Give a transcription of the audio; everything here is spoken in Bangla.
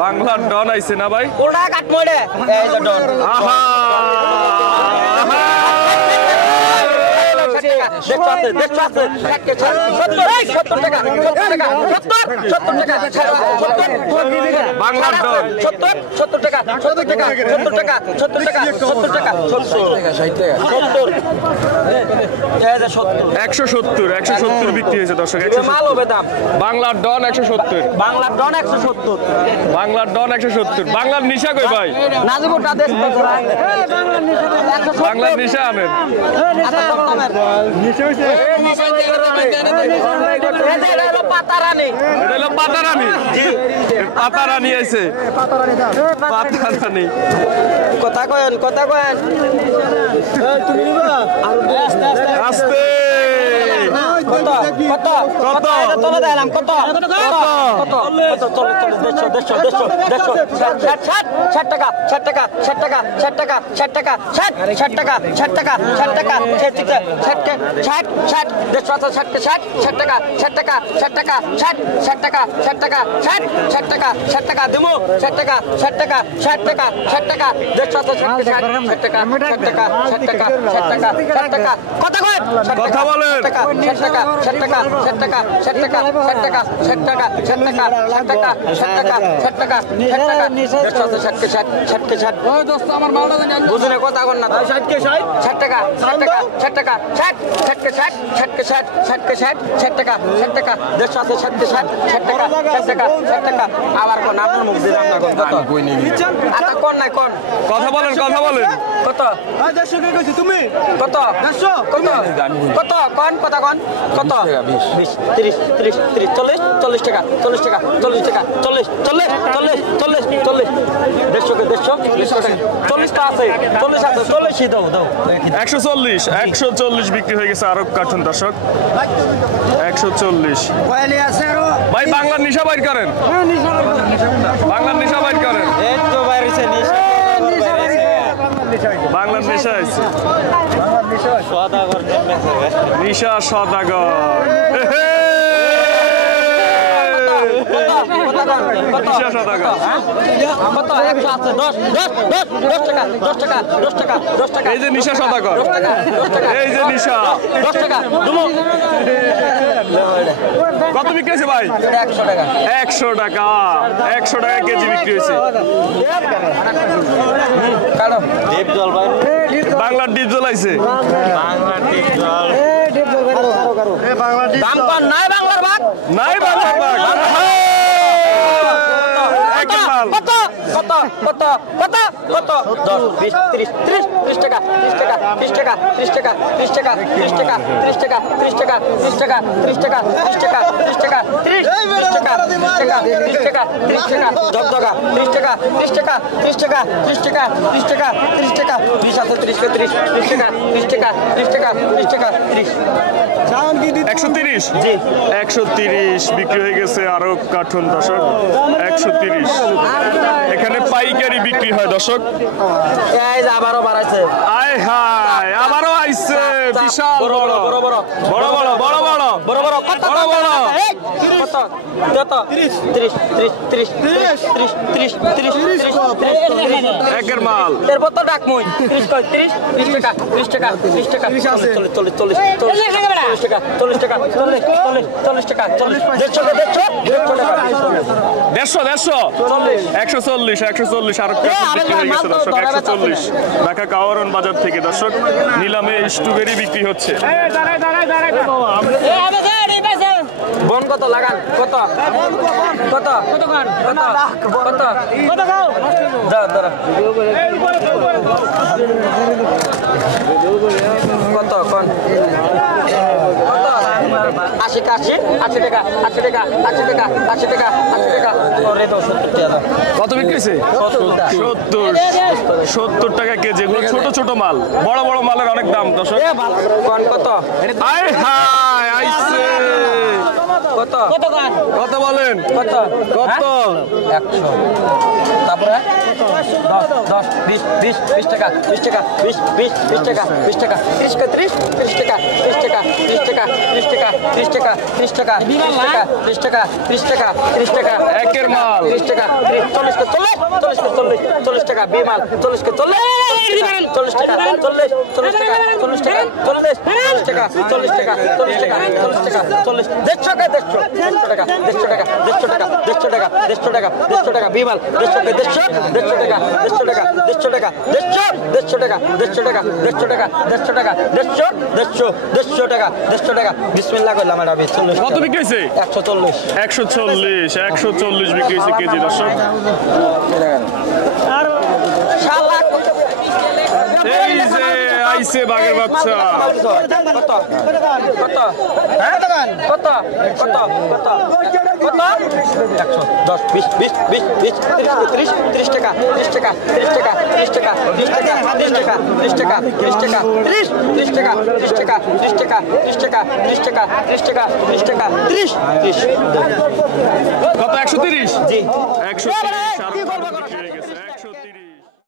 বাংলার ডন আইছে না ভাই ওটা কাটমড়ে এই যে ডন আহা বাংলার ডন 70 টাকা 70 টাকা 70 টাকা 70 টাকা 70 টাকা 170 বিক্রি হয়েছে দর্শক। মাল হবে দাম বাংলার ডন 170 বাংলার ডন 170 বাংলার ডন 170 বাংলার নিশা কই ভাই নাজিবটা দেশ বাংলার নিশা আনেন নিশা হইছে পাতারানি এটা হলো পাতারানি পাতারানি আইছে পাতারানি কথা কয়েন তুমি নিবা আস্তে কত কত কত তোলা দিলাম কত কত কত 60 টাকা 60 টাকা 60 টাকা 60 টাকা 60 টাকা 60 টাকা 60 টাকা 60 টাকা 60 টাকা 60 টাকা 60 টাকা 60 টাকা 60 টাকা 60 টাকা 60 টাকা দিমু 60 টাকা 60 টাকা 60 টাকা 60 টাকা 60 টাকা 60 টাকা 60 টাকা 60 টাকা 60 টাকা কথা কয় কথা বলেন 60 টাকা 60 টাকা 60 টাকা 60 টাকা 60 টাকা 60 টাকা 60 টাকা 60 টাকা 60 টাকা 60 টাকা 60 ওই দোস্ত আমার মালটা জানেন বুঝনে কথা কর না 60 কে 60 টাকা 60 টাকা 60 টাকা 60 কে 60 টাকা 60 টাকা 60 টাকা 60 টাকা আবার কোন আপনার মুখ দিলাম না কত কই নি আতা কোন নাই কোন কথা বলেন কত 150 কে কইছি তুমি কত 150 কত কোন কথা কোন কত 20 30 40 টাকা 40 টাকা 40 টাকা 40 টা আছে 40 দাও 140 বিক্রি হয়ে গেছে আরো কার্টুন দর্শক 140 ভাই বাংলার নিশা বাইর করেন বাংলার নিশা বাইর করেন এই তো বাইরেছে বাংলার নিশা আছে সদাগর নিশা সদাগর নিশা সদাগর কত 10 টাকা এই যে নিশা সদাগর এই যে নিশা 10 টাকা দুমো কত বিক্রি হয়েছে ভাই 100 টাকা 100 টাকা কেজি বিক্রি হয়েছে কালো ডিপ জল ভাই বাংলার ডিপ জল আইছে বাংলার ডিপ জল দাম কম নাই বাংলার ভাগ নাই বাংলার ভাগ কত 10 20 30 টাকা 30 টাকা 30 টাকা 30 টাকা 30 টাকা 30 টাকা 30 টাকা 30 টাকা 30 টাকা 30 টাকা 30 টাকা 30 টাকা 30 টাকা 30 টাকা 30 টাকা 30 টাকা দগদগা 30 টাকা 30 টাকা 30 টাকা 30 টাকা 30 টাকা 30 টাকা 20 আছে 30 কে 30 টাকা 30 টাকা 30 টাকা 30 টাকা 30 130 জি 130 বিক্রি হয়ে গেছে আরো কার্টুন দর্শক 130 এখানে পাইকারি বিক্রি হয় দর্শক এই যে আবারও বাড়াইছে আয় হায় আবারও আইছে বিশাল বড় কত কত 30 একের মাল এরপর তো ডাক মুই 30 টাকা 30 টাকা 30 টাকা 40 টাকা 40 টাকা 40 টাকা 140 আর বিক্রি হয়ে গেছে দর্শক 140 ঢাকা কাওয়ারন বাজার থেকে দর্শক নিলামে স্ট্রবেরি বিক্রি হচ্ছে বন কত লাগান কত কত কত গান কত দাও দাও কত কোন কত 80 টাকা 80 টাকা 80 টাকা 80 টাকা 80 টাকা ওরে তো 70 টাকা কত বিক্রি হইছে 70 টাকা কেজি এগুলো ছোট মাল বড় মালের অনেক দাম দর্শক কোন কত আয় হায় আইছে কত কত বলেন? কত কত? 100 তারপরে 10 20 20 20 টাকা 20 টাকা 20 20 20 টাকা 20 টাকা 30 টাকা 30 টাকা 30 টাকা 30 টাকা 30 টাকা 30 টাকা 30 টাকা 30 টাকা 30 টাকা 30 টাকা একের মাল। 30 টাকা 40 40 টাকা বিমাল 40 কে 40 40 টাকা 40 40 টাকা 40 টাকা 40 টাকা 40 টাকা 40 টাকা 40 টাকা 40 150 টাকা 150 টাকা 150 টাকা 150 টাকা 150 টাকা 150 টাকা 150 টাকা বিমাল 150 টাকা 150 টাকা 150 টাকা 150 টাকা 150 টাকা 150 টাকা 150 টাকা 150 টাকা 150 টাকা 150 টাকা বিসমিল্লাহ কইলাম এটা 40 কত বিক্রি হয়েছে? 140 140 বিক্রি হয়েছে কেজি দর্শক। শালা এই যে আইছে বাঘের বাচ্চা। কত কত হ্যাঁ কত কত কত কত 110 20 20 20 20 30 30 টাকা 30 টাকা 30 টাকা 30 টাকা 30 টাকা 30 টাকা 30 টাকা 30 টাকা 30 টাকা 30 টাকা 30 টাকা 30 টাকা 30 টাকা 30 টাকা 30 টাকা 30 কত? 130? জি 130